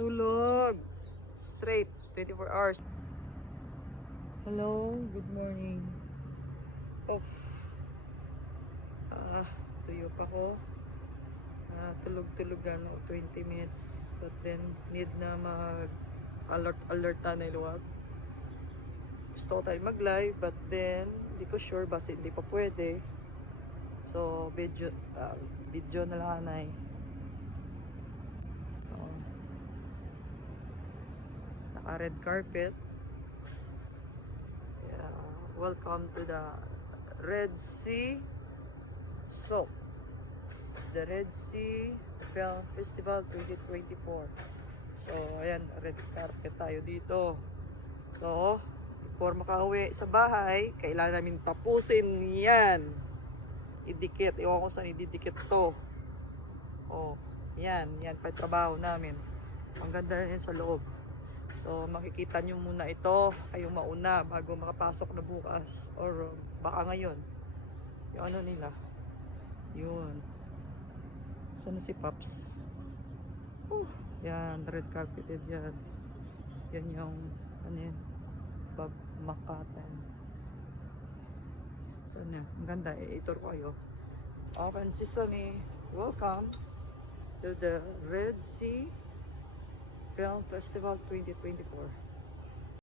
Tulog. Straight. 24 hours. Hello. Good morning. Oh. Tuyo pa ko. Tulog-tulog 20 minutes. But then, need na mag-alert na iluwag. Gusto ko tayo mag-live. But then, hindi ko sure. Basta hindi pa pwede. So, video na lang ay. Naka-red carpet. Yeah. Welcome to the Red Sea. So, the Red Sea Film Festival 2024. So, ayan, red carpet tayo dito. So, before makauwi sa bahay, kailangan namin tapusin yan. Idikit. Iwan ko saan ididikit to. Oh, yan pa yung trabaho namin. Ang ganda rin sa loob. So, makikita nyo muna ito. Kayong mauna bago makapasok na bukas. Or baka ngayon. Yung ano nila. Yun. Saan na si Pops? Yan, red carpeted yan. Yan yung, ano yan? Bob Makatan. So, yan. Ang ganda. Itur ko kayo. Open Sesame. Welcome to the Red Sea Film Festival 2024.